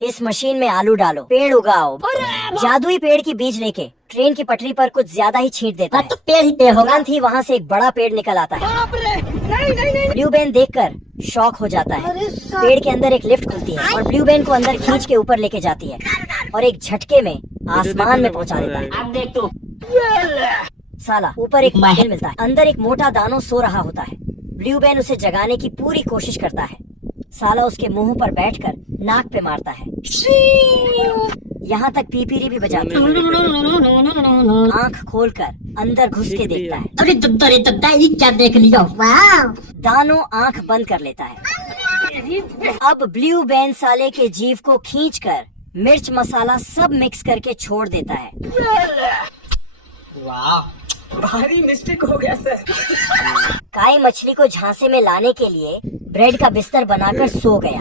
इस मशीन में आलू डालो, पेड़ उगाओ। जादुई पेड़ की बीज लेके ट्रेन की पटरी पर कुछ ज्यादा ही छींट देता है। तो पेड़ ही पेड़ होगा। तुरंत ही वहाँ से एक बड़ा पेड़ निकल आता है। ब्लू बेन देखकर शॉक हो जाता है। पेड़ के अंदर एक लिफ्ट खुलती है और ब्लू बेन को अंदर खींच के ऊपर लेके जाती है और एक झटके में आसमान में पहुंचा देता है। अब देख तू। साला ऊपर एक महल मिलता है। अंदर एक मोटा दानव सो रहा होता है। ब्लू बेन उसे जगाने की पूरी कोशिश करता है। साला उसके मुंह पर बैठकर नाक पे मारता है। यहाँ तक पीपीरी भी बजाती है। आंख खोलकर अंदर घुस के देखता है। अरे दुद्दा ये क्या देख लिया? वाह! दानो आंख बंद कर लेता है। अब ब्लू बेन साले के जीव को खींचकर मिर्च मसाला सब मिक्स करके छोड़ देता है। वाह, भारी मिस्टेक हो गया सर। काई मछली को झांसे में लाने के लिए ब्रेड का बिस्तर बनाकर सो गया।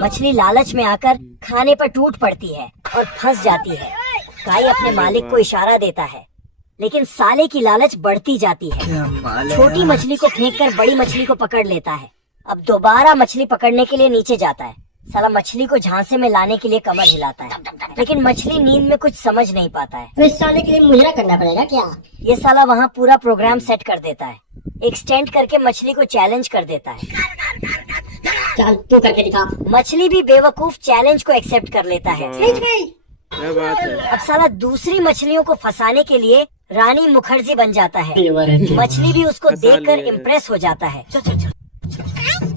मछली लालच में आकर खाने पर टूट पड़ती है और फंस जाती है। काई अपने मालिक को इशारा देता है, लेकिन साले की लालच बढ़ती जाती है। छोटी मछली को फेंककर बड़ी मछली को पकड़ लेता है। अब दोबारा मछली पकड़ने के लिए नीचे जाता है। साला मछली को झांसे में लाने के लिए कमर हिलाता है, लेकिन मछली नींद में कुछ समझ नहीं पाता है। तो इस साले के लिए मुजरा करना पड़ेगा क्या? ये साला वहाँ पूरा प्रोग्राम सेट कर देता है। एक स्टैंड करके मछली को चैलेंज कर देता है। चल तू करके दिखा। मछली भी बेवकूफ चैलेंज को एक्सेप्ट कर लेता है। क्या बात है। अब साला दूसरी मछलियों को फंसाने के लिए रानी मुखर्जी बन जाता है। मछली भी उसको देखकर इम्प्रेस हो जाता है।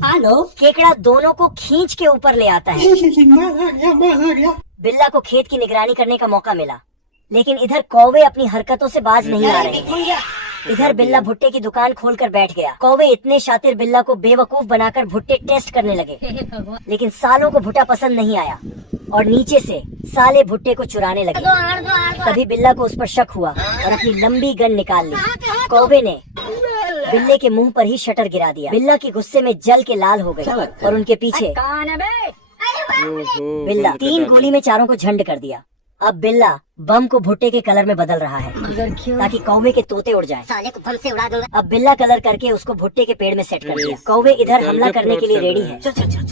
हेलो। केकड़ा दोनों को खींच के ऊपर ले आता है। बिल्ला को खेत की निगरानी करने का मौका मिला, लेकिन इधर कौवे अपनी हरकतों से बाज नहीं आ रहे। इधर बिल्ला भुट्टे की दुकान खोलकर बैठ गया। कौवे इतने शातिर बिल्ला को बेवकूफ बनाकर भुट्टे टेस्ट करने लगे, लेकिन सालों को भुट्टा पसंद नहीं आया और नीचे से साले भुट्टे को चुराने लगे। तभी बिल्ला को उस पर शक हुआ और अपनी लंबी गन निकाल ली। कौवे ने बिल्ले के मुंह पर ही शटर गिरा दिया। बिल्ला की गुस्से में जल के लाल हो गई और उनके पीछे बिल्ला 3 गोली में चारों को झंड कर दिया। अब बिल्ला बम को भुट्टे के कलर में बदल रहा है ताकि कौवे के तोते उड़ जाएं। साले को बम से उड़ा दूंगा। अब बिल्ला कलर करके उसको भुट्टे के पेड़ में सेट कर दिया। कौवे इधर हमला करने के लिए रेडी है,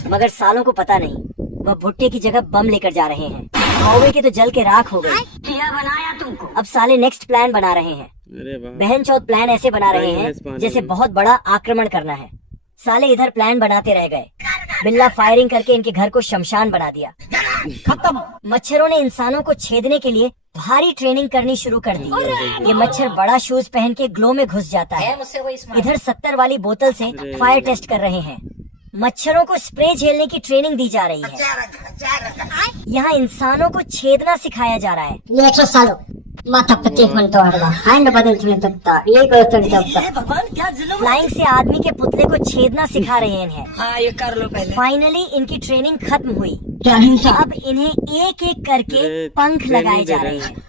मगर सालों को पता नहीं वह भुट्टे की जगह बम लेकर जा रहे हैं। कौवे के तो जल के राख हो गई। क्या बनाया तुमको? अब साले नेक्स्ट प्लान बना रहे हैं। बहन चौथ प्लान ऐसे बना रहे हैं जैसे बहुत बड़ा आक्रमण करना है। साले इधर प्लान बनाते रह गए। बिल्ला फायरिंग करके इनके घर को शमशान बना दिया। खत्म। मच्छरों ने इंसानों को छेदने के लिए भारी ट्रेनिंग करनी शुरू कर दी। ये मच्छर बड़ा शूज पहन के ग्लो में घुस जाता है। इधर 70 वाली बोतल से फायर टेस्ट कर रहे हैं। मच्छरों को स्प्रे झेलने की ट्रेनिंग दी जा रही है। यहाँ इंसानों को छेदना सिखाया जा रहा है। ये 100 सालों माथा पच्चीस मिनट हैंड बदल फ्लाइंग से आदमी के पुतले को छेदना सिखा रहे हैं। हाँ, ये कर लो पहले। फाइनली इनकी ट्रेनिंग खत्म हुई। क्या हिंसा? अब इन्हें एक एक करके पंख लगाए जा रहे हैं।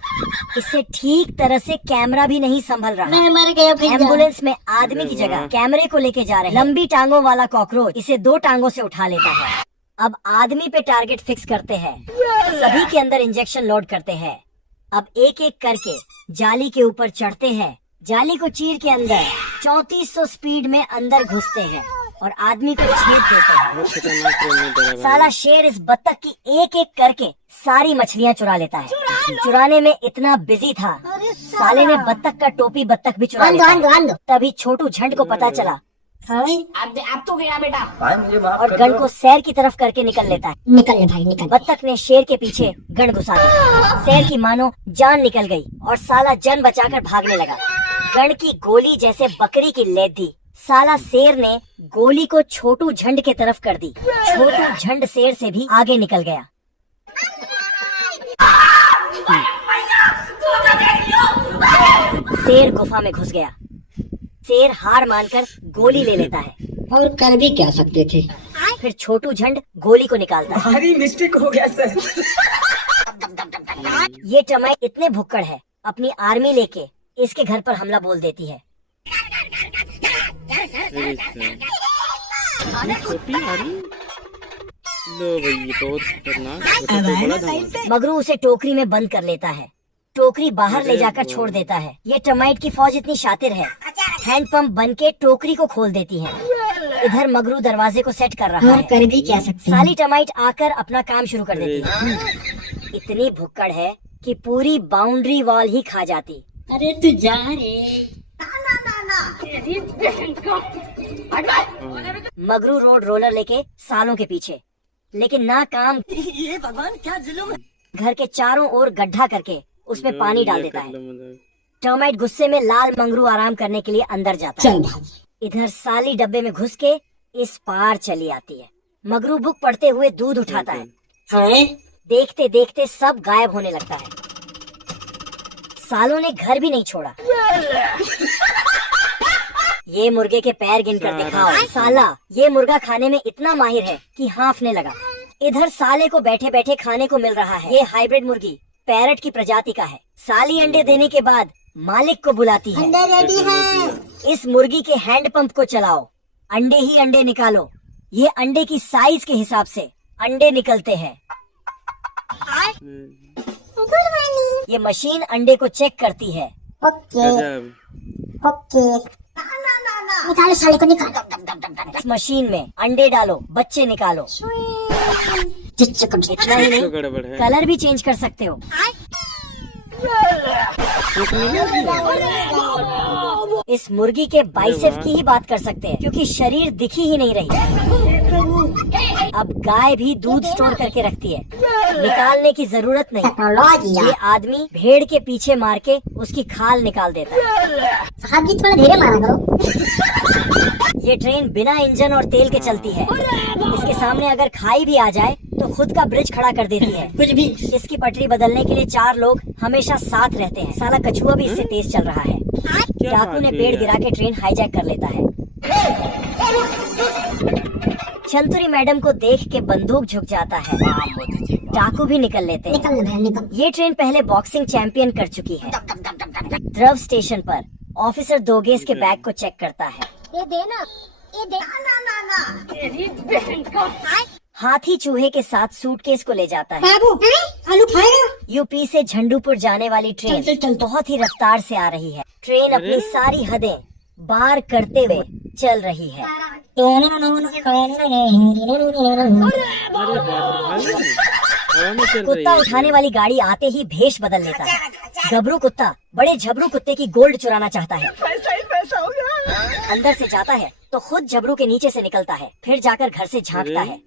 इससे ठीक तरह से कैमरा भी नहीं संभल रहा। मैं मर गया भैया। एम्बुलेंस में आदमी की जगह कैमरे को लेके जा रहे हैं। लंबी टांगों वाला कॉकरोच इसे 2 टांगों से उठा लेता है। अब आदमी पे टारगेट फिक्स करते हैं। सभी के अंदर इंजेक्शन लोड करते हैं। अब एक एक करके जाली के ऊपर चढ़ते हैं। जाली को चीर के अंदर 3400 स्पीड में अंदर घुसते हैं और आदमी को छेद देते हैं। साला शेर इस बत्तख की एक एक करके सारी मछलियाँ चुरा लेता है। चुराने में इतना बिजी था, साले ने बत्तख का टोपी बत्तख भी चुरा लिया। तभी छोटू झंड को पता चला अब तो गया बेटा। और गन को सैर की तरफ करके निकल लेता है। निकल ले भाई निकल। बत्तख ने शेर के पीछे गन घुसा दी। शेर की मानो जान निकल गई और साला जान बचाकर भागने लगा। गन की गोली जैसे बकरी की लेद दी। साला शेर ने गोली को छोटू झंड के तरफ कर दी। छोटू झंड शेर से भी आगे निकल गया। शेर गुफा में घुस गया। शेर हार मानकर गोली ले लेता है और कर भी क्या सकते थे। फिर छोटू झंड गोली को निकालता है। भारी मिस्टेक हो गया सर। ये टर्माइट इतने भुक्कड़ है, अपनी आर्मी लेके इसके घर पर हमला बोल देती है। लो भाई, ये बहुत खतरनाक। मगरू उसे टोकरी में बंद कर लेता है। टोकरी बाहर ले जाकर छोड़ देता है। ये टर्माइट की फौज इतनी शातिर है, हैंड पंप बन के टोकरी को खोल देती है। इधर मगरू दरवाजे को सेट कर रहा और है। कर भी क्या सकते हैं। साली टर्माइट आकर अपना काम शुरू कर देती है। इतनी भुक्कड़ है कि पूरी बाउंड्री वॉल ही खा जाती। अरे तू जा रे। मगरू रोड रोलर लेके सालों के पीछे, लेकिन ना काम। ये भगवान क्या जुल्म है। घर के चारों ओर गड्ढा करके उसमें पानी डाल देता है। टर्माइट गुस्से में लाल मंगरू आराम करने के लिए अंदर जाता है। चल भाग। इधर साली डब्बे में घुस के इस पार चली आती है। मगरू भूख पड़ते हुए दूध उठाता है। हैं? देखते देखते सब गायब होने लगता है। सालों ने घर भी नहीं छोड़ा। ये मुर्गे के पैर गिनकर दिखाओ। साला ये मुर्गा खाने में इतना माहिर है कि हाँफने लगा। इधर साले को बैठे बैठे खाने को मिल रहा है। ये हाइब्रिड मुर्गी पैरट की प्रजाति का है। साली अंडे देने के बाद मालिक को बुलाती है। अंडे रेडी है। इस मुर्गी के हैंड पंप को चलाओ, अंडे ही अंडे निकालो। ये अंडे की साइज के हिसाब से अंडे निकलते हैं। ये मशीन अंडे को चेक करती है। ओके गजब। ओके। निकालो साले को निकालो। इस मशीन में अंडे डालो, बच्चे निकालो। इतना ही तो नहीं, गड़बड़ है। कलर भी चेंज कर सकते हो। इस मुर्गी के बाइसेप की ही बात कर सकते हैं, क्योंकि शरीर दिखी ही नहीं रही। अब गाय भी दूध स्टोर करके रखती है, निकालने की जरूरत नहीं। टेक्नोलॉजी ये आदमी भेड़ के पीछे मार के उसकी खाल निकाल देता है। साहब जी थोड़ा धीरे मारा करो। ये ट्रेन बिना इंजन और तेल के चलती है। इसके सामने अगर खाई भी आ जाए तो खुद का ब्रिज खड़ा कर देती है। कुछ भी। इसकी पटरी बदलने के लिए 4 लोग हमेशा साथ रहते हैं। साला कछुआ भी इससे तेज चल रहा है। डाकू ने पेड़ गिरा के ट्रेन हाईजैक कर लेता है। छंतुरी मैडम को देख के बंदूक झुक जाता है। डाकू भी निकल लेते हैं। निकल बहन निकल। ये ट्रेन पहले बॉक्सिंग चैंपियन कर चुकी है। ध्रुव स्टेशन पर ऑफिसर दोगेस के बैग को चेक करता है। ये देना। ये दे। हाथी चूहे के साथ सूटकेस को ले जाता है। बाबू आलू खाएगा। यूपी से झंडूपुर जाने वाली ट्रेन चल। बहुत ही रफ्तार से आ रही है। ट्रेन अपनी सारी हदें पार करते हुए चल रही है। हवा में चल रही कुत्ता है। उठाने वाली गाड़ी आते ही भेष बदल लेता है। गबरू कुत्ता बड़े झबरू कुत्ते की गोल्ड चुराना चाहता है। पैसा ही पैसा हो गया। अंदर से जाता है तो खुद झबरू के नीचे से निकलता है, फिर जाकर घर से झांकता है।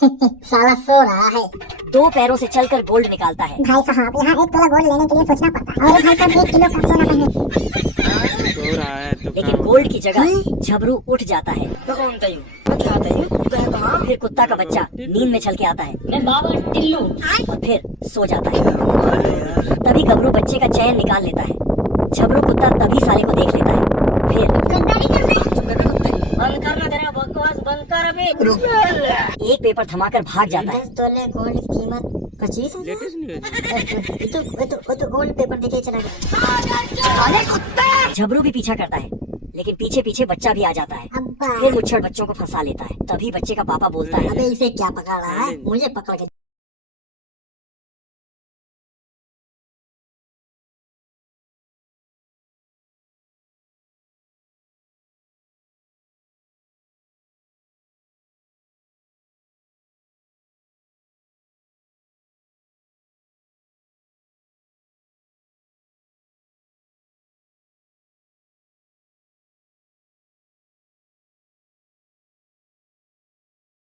साला सो रहा है। 2 पैरों से चलकर गोल्ड निकालता है। भाई साहब यहाँ 1 तोला गोल्ड लेने के लिए सोचना पड़ता है। और भाई साहब 1 किलो का सोना चाहिए। सो रहा है तो लेकिन गोल्ड की जगह झबरू उठ जाता है। फिर कुत्ता का बच्चा नींद में छल के आता है। मैं बाबा टिल्लू। और फिर सो जाता है। तभी गबरू बच्चे का चैन निकाल लेता है। झबरू कुत्ता तभी साले को देख लेता है। फिर बंद करना तेरा बकवास बंद कर अबे। एक पेपर थमाकर भाग जाता है। 10 तोले गोल्ड की कीमत 25 है। Latest news. तो गोल्ड पेपर देखे चला गया। झबरू भी पीछा करता है, लेकिन पीछे पीछे बच्चा भी आ जाता है। अब्बा। फिर मुच्छड़ बच्चों को फंसा लेता है। तभी बच्चे का पापा बोलता है, अबे इसे क्या पकड़ रहा है? मुझे पकड़ के